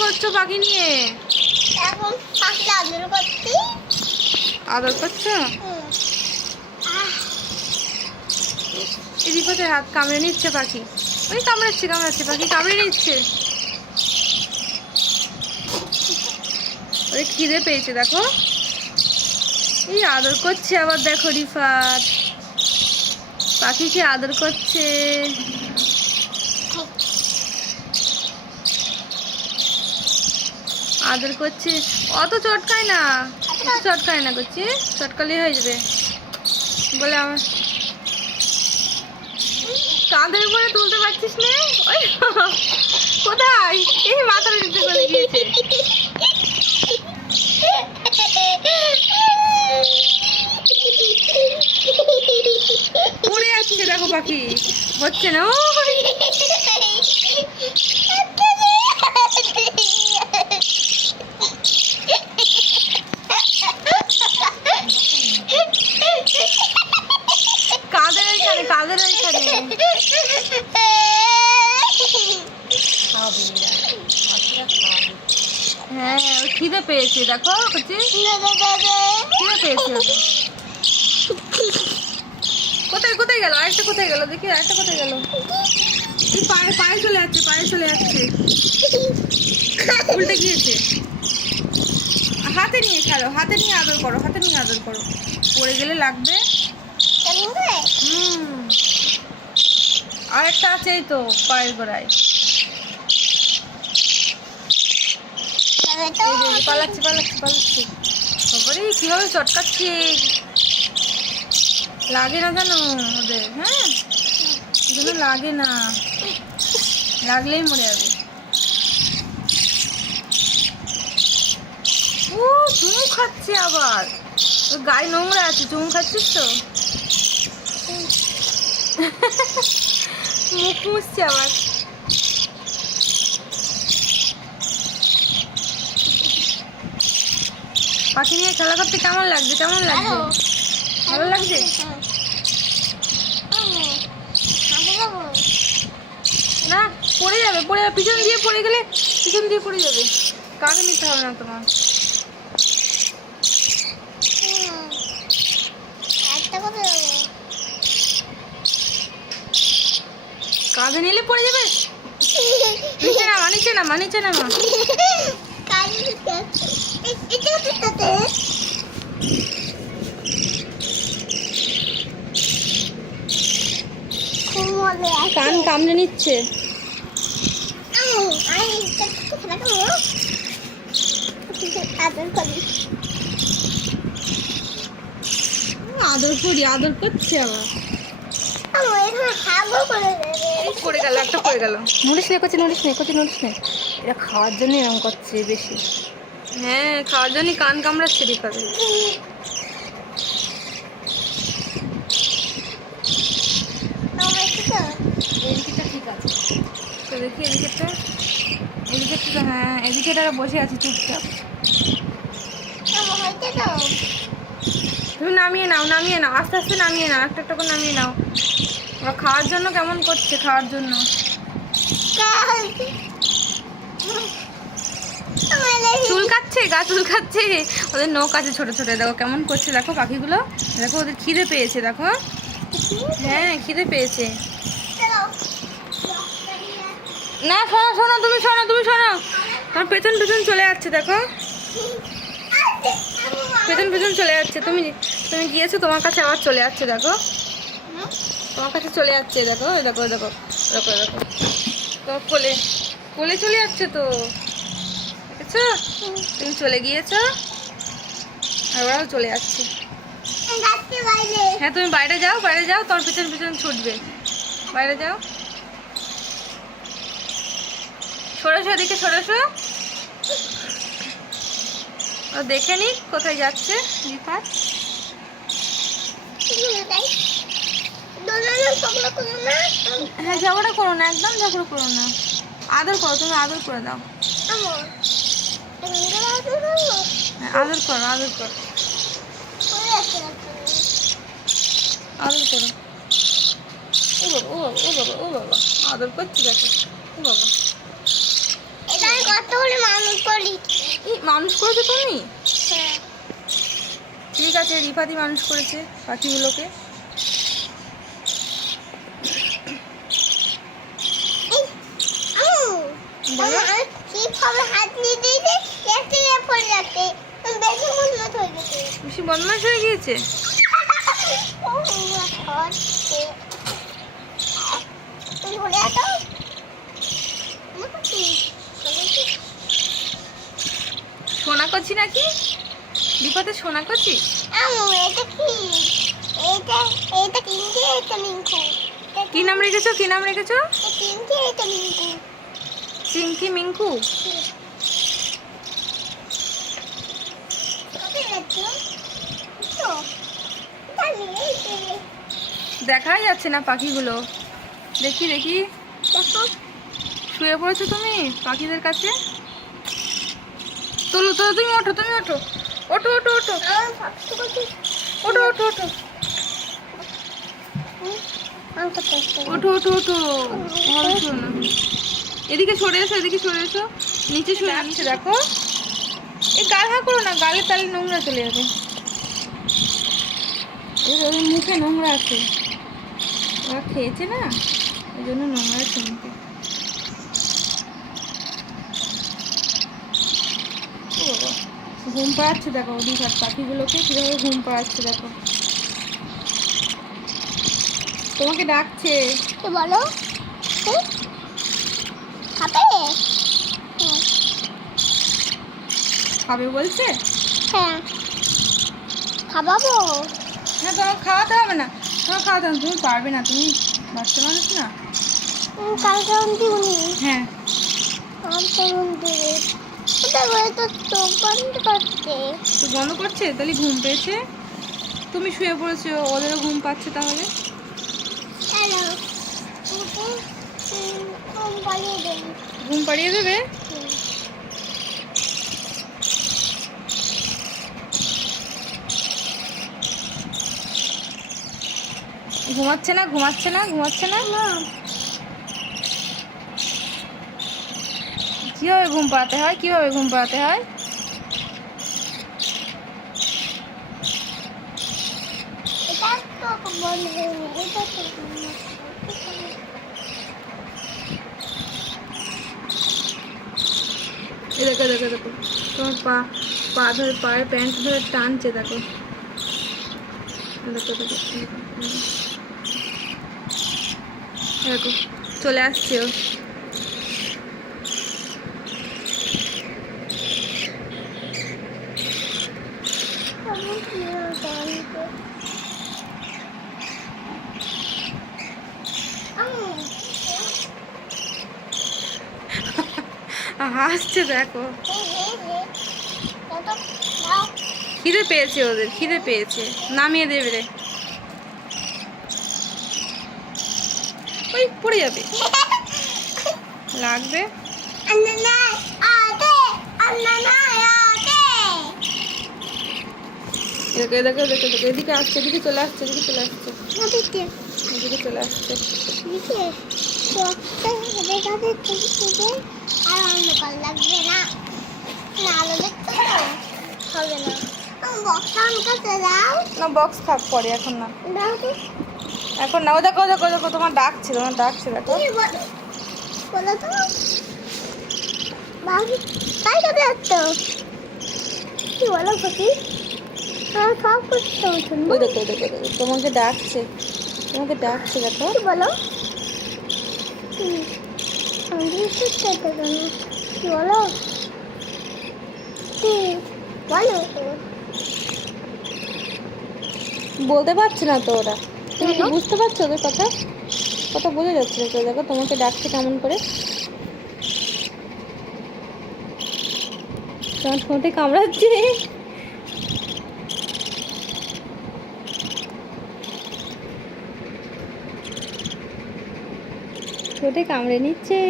করছো পাখি নিয়ে? এখন পাখি আদর করছি। আদর করছো? এই রিফাতে হাত কামড়ে নিচ্ছে পাখি। ওই কামড়াচ্ছে পাখি কামড়ে নিচ্ছে। ওই খিদে পেয়েছে দেখো। এই আদর করছে আবার দেখো রিফাত পাখিকে আদর করছে। আদর করছে। অত চটকায় না করছি। চটকালে হয়ে যাবে বলে আমার কাঁধের উপরে তুলতে পারছিস না। ওই কোথায়? এই মাথার নিচে চলে গিয়েছে। পড়ে যাচ্ছে দেখো পাখি হচ্ছে না। কাদের ওইখানে হ্যাঁ ওই খিদে পেয়েছে দেখো। খিদে পেয়েছে কোথায় গেল? আরেকটা কোথায় গেল দেখি? আরেকটা কোথায় গেল? পায়ে চলে যাচ্ছে উল্টে গিয়েছে। হাতে নিয়ে ছাড়ো, হাতে নিয়ে আদর করো। পড়ে গেলে লাগবে। আরেকটা আছে এই তো পায়ের গোড়ায়। পালাচ্ছে সবারই কিভাবে চটকাচ্ছে। লাগে না কেন ওদের? হ্যাঁ এগুলো লাগে না, লাগলেই মরে যাবে। ও চুমু খাচ্ছে আবার। ওর গায়ে নোংরা আছে, চুমু খাচ্ছিস তো। মুখ মুছছে আবার। পাখি নিয়ে খেলা করতে কেমন লাগছে? ভালো লাগছে? না পড়ে যাবে পিছন দিয়ে পড়ে যাবে। কাঁধে নিতে হবে না তোমার। কাঁধে নিলে পড়ে যাবে। নিচে নামা কান কামড়ে নিচ্ছে। আদর করছে আবার। পড়ে গেল। নোটিস নে এটা খাওয়ার জন্য এরকম করছে বেশি। হ্যাঁ খাওয়ার জন্য কান কামড়াচ্ছে রিফাতে। ঠিক আছে তো দেখি এদিকেরটা হ্যাঁ এদিকে বসে আছে চুপচাপ। তুমি নামিয়ে নাও আস্তে নামিয়ে নাও, একটা করে নামিয়ে নাও। ওরা খাওয়ার জন্য কেমন করছে, খাওয়ার জন্য। গা চুলকাচ্ছে। ওদের নখ আছে ছোট দেখো কেমন করছে। দেখো পাখিগুলো দেখো, ওদের খিদে পেয়েছে দেখো। হ্যাঁ খিদে পেয়েছে। না শোনো তুমি তোমার পেছন চলে যাচ্ছে দেখো। পেছন চলে যাচ্ছে। তুমি গিয়েছো, তোমার কাছে আবার চলে যাচ্ছে দেখো। তোমার কাছে চলে যাচ্ছে দেখো। দেখো তো কোলে চলে যাচ্ছে তো। দেখেছো? তুমি চলে গিয়েছো আর ওরাও চলে যাচ্ছে। হ্যাঁ তুমি বাইরে যাও তোমার পিছন ছুটবে। বাইরে যাও, সরেছো এদিকে সরেছো। ও দেখে নি কোথায় যাচ্ছে রিফাত। হ্যাঁ ঝগড়া করো না, একদম ঝগড়া করো না। আদর করো, তুমি আদর করে দাও। আদর করো আদর করো। ও বাবা আদর করছি দেখো। ও বাবা মানুষ করেছো তুমি? হ্যাঁ। ঠিক আছে, রিফাদি মানুষ করেছে পাখিগুলোকে। বলো। কিভাবে হাত নিয়ে দিয়েছে একটু পড়ে যাচ্ছে, বেশি উন্নত হয়ে গেছে। বেশি বদমাশ হয়ে গিয়েছে। ধরে আছো সোনা কচি নাকি? বিপদে সোনা কচি? এটা কি? এটা এটা কিনতে, এটা মিঙ্কু। কি নাম রেখেছো? কি নাম রেখেছো? এটা কিনতে, এটা মিঙ্কু। চিঙ্কি মিঙ্কু। কোথায় যাচ্ছ? তো জানি এই যে দেখাই যাচ্ছে না পাখিগুলো। দেখি দেখি। দেখো শুয়ে পড়েছো তুমি পাখিদের কাছে? তোলো তোলো, তুমি ওঠো, তুমি ওঠো, ওঠো ওঠো ওঠো আমার ফাক্স করতে ওঠো ওঠো ওঠো আমি করতে আসছি। ওঠো ওঠো ওঠো। ভালো শোনো না। এদিকে সরে এসো, এদিকে সরে এসো। নিচে শুয়ে আছে দেখো। এই গাল হা করো না, গালে তালে নোংরা চলে যাবে। ওর মুখে নোংরা আছে, ওরা খেয়েছে না, ওই জন্য নোংরা আছে মুখে। ও বাবা, ঘুম পাড়াচ্ছে দেখো ওদিক আর পাখিগুলোকে কিভাবে ঘুম পাড়াচ্ছে দেখো। তোমাকে ডাকছে। কি বলো? খাবে? খাবে বলছে? হ্যাঁ খাবাবো। না, তোমার খাওয়াতে হবে না, তোমার খাওয়াতে হবে না, তুমি পারবে না, তুমি বাচ্চা মানুষ না। কালকে অন্তি উনি হ্যাঁ, কালকে অন্তি ওটা বলে তো চোখ বন্ধ করছে। তো বন্ধ করছে, তাহলে ঘুম পেয়েছে। তুমি শুয়ে পড়েছো, ওদেরও ঘুম পাচ্ছে তাহলে। হ্যালো ওকে কম পালিয়ে দেন। ঘুম পাড়িয়ে দেবে। ঘুমাচ্ছে না, ঘুমাচ্ছে না, ঘুমাচ্ছে না। কিভাবে ঘুম পাড়াতে হয়, কিভাবে ঘুম পাড়াতে হয়? এটা তো বন্ধ হয়নি, এটা তো এই দেখো দেখো দেখো, তোমার পা পা ধরে, পায়ে প্যান্ট ধরে টানছে দেখো। দেখো দেখো দেখো, চলে আসছে ও। কেমন কি হাসছে দেখো। খিদে পেয়েছে ওদের, খিদে পেয়েছে, নামিয়ে দেবে রে। ওই পড়ে যাবে, লাগবে। দেখো দেখো দেখো দেখো, এদিকে আসছে, এদিকে চলে আসছে, এদিকে চলে আসছে, এদিকে চলে আসছে। আর অন্ধকার লাগবে না, আলো দেখতে হবে না। বক্সটা আমার কাছে দাও। না, বক্স থাক পরে, এখন না, দাও তো। এখন না। ও দেখো দেখো দেখো, তোমার ডাকছে, তোমার ডাকছে দেখো। কি বলো? বলো তো। বাবু তাই কবে আসতো? কি বলো সখী? হ্যাঁ সব করতে শুনবো। ওই দেখো দেখো দেখো, তোমাকে ডাকছে, তোমাকে ডাকছে দেখো। কি বলো? আমি বুঝতে পারছি না। কি বলো? কি বলো? বলতে পারছে না তো ওরা। তুমি কি কেন? বুঝতে পারছো ওদের কথা? কথা বোঝা যাচ্ছে না তো। দেখো তোমাকে ডাকছে কেমন করে, তোমার ঠোঁটে কামড়াচ্ছে। ঠোঁটে কামড়ে নিচ্ছে।